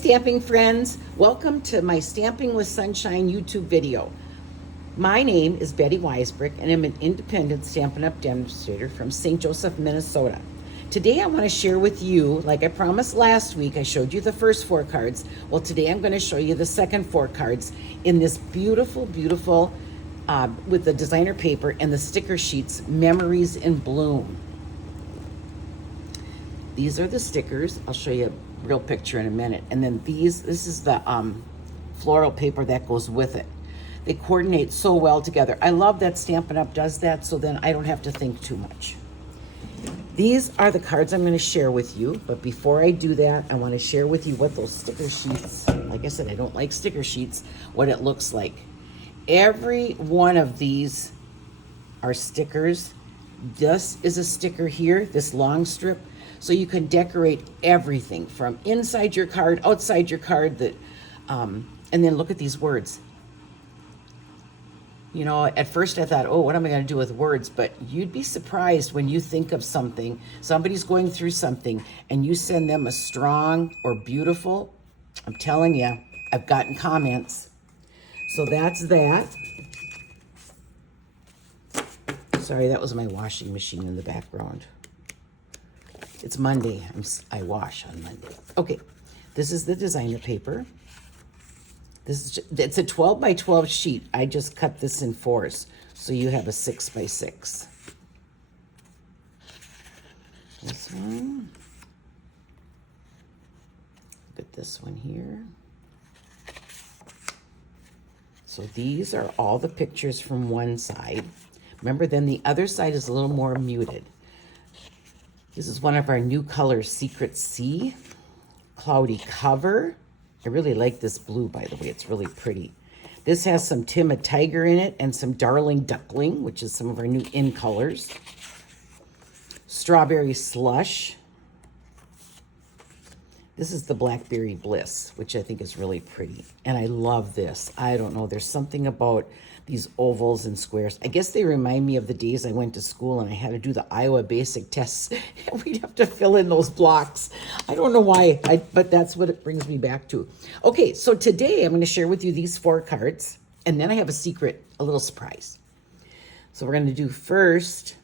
Stamping friends, welcome to my Stamping with Sunshine YouTube video. My name is Betty Weisbrick and I'm an independent Stampin' Up! Demonstrator from St. Joseph, Minnesota. Today I want to share with you, like I promised last week, I showed you the first 4 cards. Well, today I'm going to show you the second 4 cards in this beautiful, with the designer paper and the sticker sheets, Memories in Bloom. These are the stickers. I'll show you a real picture in a minute. And then this is the floral paper that goes with it. They coordinate so well together. I love that Stampin' Up! Does that, so then I don't have to think too much. These are the cards I'm going to share with you, but before I do that, I want to share with you what those sticker sheets, like I said, I don't like sticker sheets, what it looks like. Every one of these are stickers. This is a sticker here, this long strip, so you can decorate everything from inside your card, outside your card, and then look at these words. You know, at first I thought, oh, what am I going to do with words? But you'd be surprised when you think of something, somebody's going through something, and you send them a strong or beautiful. I'm telling you, I've gotten comments. So that's that. Sorry, that was my washing machine in the background. It's Monday. I wash on Monday. Okay, this is the designer paper. It's a 12 by 12 sheet. I just cut this in 4s, so you have a 6 by 6. This one. Look at this one here. So these are all the pictures from one side. Remember, then the other side is a little more muted. This is one of our new colors, Secret Sea. Cloudy cover. I really like this blue, by the way. It's really pretty. This has some Timid Tiger in it and some Darling Duckling, which is some of our new in colors. Strawberry Slush. This is the Blackberry Bliss, which I think is really pretty. And I love this. I don't know. There's something about these ovals and squares. I guess they remind me of the days I went to school and I had to do the Iowa basic tests. And we'd have to fill in those blocks. I don't know why, but that's what it brings me back to. Okay, so today I'm going to share with you these 4 cards. And then I have a little surprise. So we're going to do first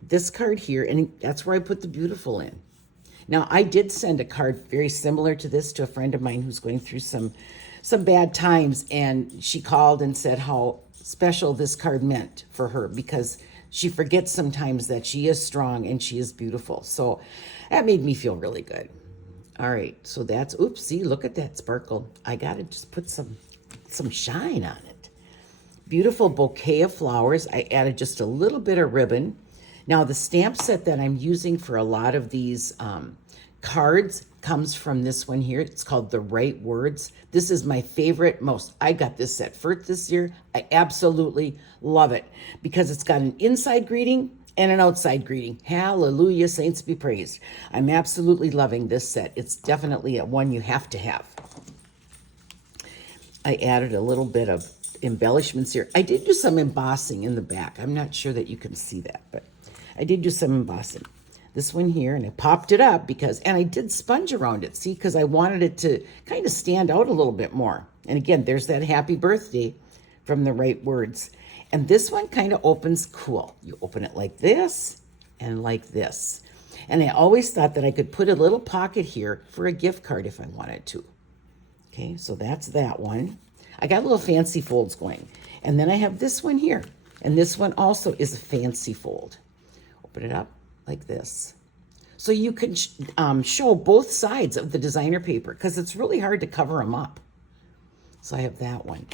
this card here. And that's where I put the beautiful in. Now, I did send a card very similar to this to a friend of mine who's going through some bad times, and she called and said how special this card meant for her because she forgets sometimes that she is strong and she is beautiful. So that made me feel really good. All right, so that's, oops, see, look at that sparkle. I got to just put some shine on it. Beautiful bouquet of flowers. I added just a little bit of ribbon. Now, the stamp set that I'm using for a lot of these cards comes from this one here. It's called The Right Words. This is my favorite most. I got this set first this year. I absolutely love it because it's got an inside greeting and an outside greeting. Hallelujah, saints be praised. I'm absolutely loving this set. It's definitely a one you have to have. I added a little bit of embellishments here. I did do some embossing in the back. I'm not sure that you can see that, but I did do some embossing. This one here, and I popped it up and I did sponge around it, see, because I wanted it to kind of stand out a little bit more. And again, there's that happy birthday from The Right Words. And this one kind of opens cool. You open it like this and like this. And I always thought that I could put a little pocket here for a gift card if I wanted to. Okay, so that's that one. I got little fancy folds going. And then I have this one here. And this one also is a fancy fold. Open it up like this. So you can show both sides of the designer paper because it's really hard to cover them up. So I have that one.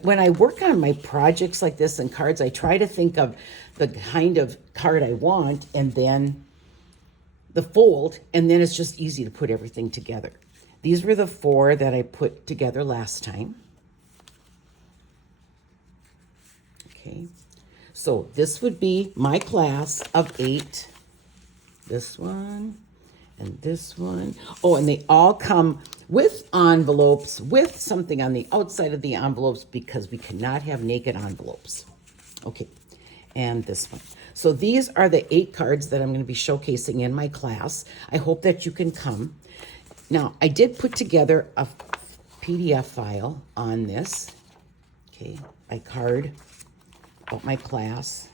When I work on my projects like this and cards, I try to think of the kind of card I want and then the fold, and then it's just easy to put everything together. These were the 4 that I put together last time. Okay. So this would be my class of 8. This one and this one. Oh, and they all come with envelopes, with something on the outside of the envelopes because we cannot have naked envelopes. Okay, and this one. So these are the 8 cards that I'm going to be showcasing in my class. I hope that you can come. Now, I did put together a PDF file on this. Okay, my card about my class.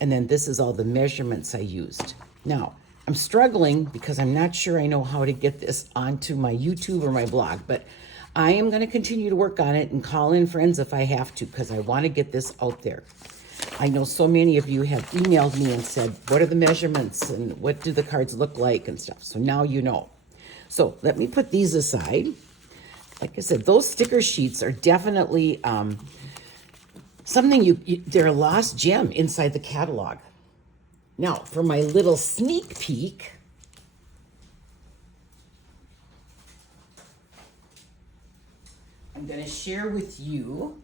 And then this is all the measurements I used. Now, I'm struggling because I'm not sure I know how to get this onto my YouTube or my blog, but I am going to continue to work on it and call in friends if I have to, because I want to get this out there. I know so many of you have emailed me and said, what are the measurements and what do the cards look like and stuff. So now you know. So let me put these aside. Like I said, those sticker sheets are definitely something they're a lost gem inside the catalog. Now, for my little sneak peek, I'm going to share with you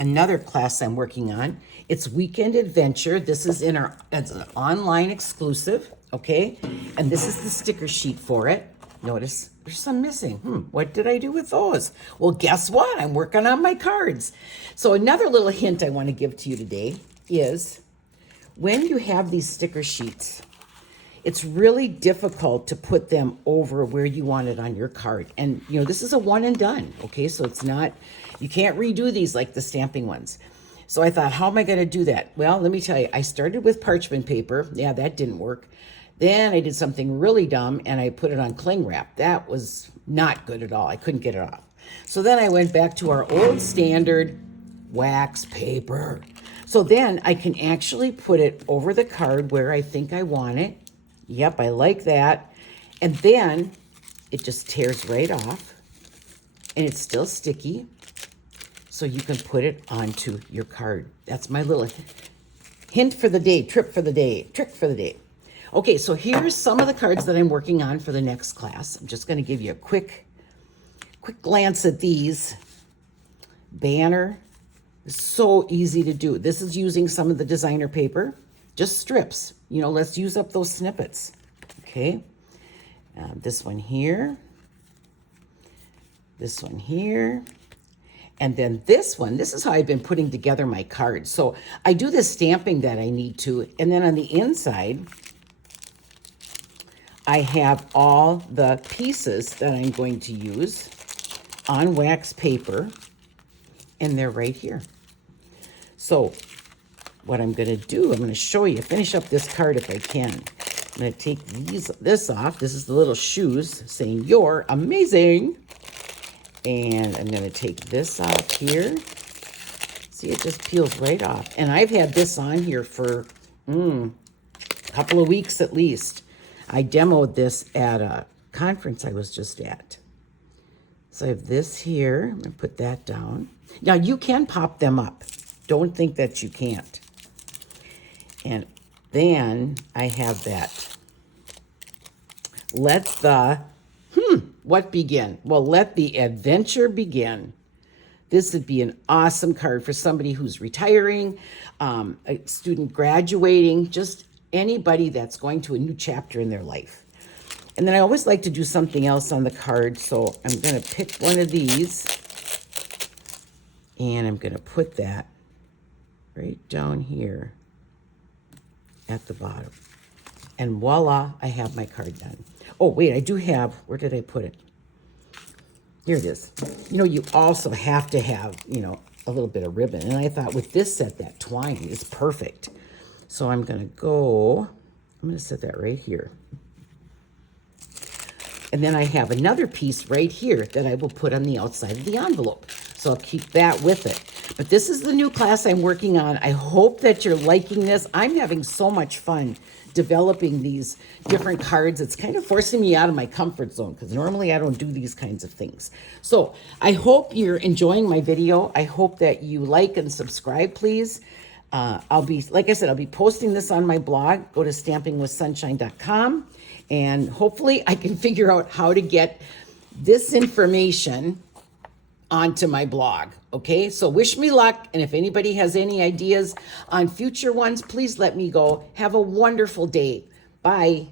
another class I'm working on. It's Weekend Adventure. This is it's an online exclusive, okay? And this is the sticker sheet for it. Notice there's some missing. What did I do with those? Well, guess what? I'm working on my cards. So another little hint I want to give to you today is when you have these sticker sheets, it's really difficult to put them over where you want it on your card. And, you know, this is a one and done, okay? So it's not, you can't redo these like the stamping ones. So I thought, how am I going to do that? Well, let me tell you, I started with parchment paper. Yeah, that didn't work. Then I did something really dumb and I put it on cling wrap. That was not good at all. I couldn't get it off. So then I went back to our old standard wax paper. So then I can actually put it over the card where I think I want it. Yep, I like that. And then it just tears right off and it's still sticky. So you can put it onto your card. That's my little hint for the day, trick for the day. Okay, so here's some of the cards that I'm working on for the next class. I'm just going to give you a quick glance at these. Banner is so easy to do. This is using some of the designer paper, just strips. You know, let's use up those snippets. Okay, this one here, this one here. And then this one, this is how I've been putting together my cards. So I do the stamping that I need to. And then on the inside, I have all the pieces that I'm going to use on wax paper. And they're right here. So what I'm going to do, I'm going to show you, finish up this card if I can. I'm going to take this off. This is the little shoes saying, "You're amazing." And I'm going to take this off here. See, it just peels right off. And I've had this on here for a couple of weeks at least. I demoed this at a conference I was just at. So I have this here. I'm going to put that down. Now, you can pop them up. Don't think that you can't. And then I have that. Let the... what begin? Well, let the adventure begin. This would be an awesome card for somebody who's retiring, a student graduating, just anybody that's going to a new chapter in their life. And then I always like to do something else on the card, so I'm going to pick one of these, and I'm going to put that right down here at the bottom. And voila, I have my card done. Oh, wait, I do have, where did I put it? Here it is. You know, you also have to have, you know, a little bit of ribbon. And I thought with this set, that twine is perfect. So I'm going to set that right here. And then I have another piece right here that I will put on the outside of the envelope. So I'll keep that with it. But this is the new class I'm working on. I hope that you're liking this. I'm having so much fun developing these different cards. It's kind of forcing me out of my comfort zone because normally I don't do these kinds of things. So I hope you're enjoying my video. I hope that you like and subscribe, please. Like I said, I'll be posting this on my blog. Go to stampingwithsunshine.com, and hopefully I can figure out how to get this information onto my blog. Okay, so wish me luck. And if anybody has any ideas on future ones, please let me go. Have a wonderful day. Bye.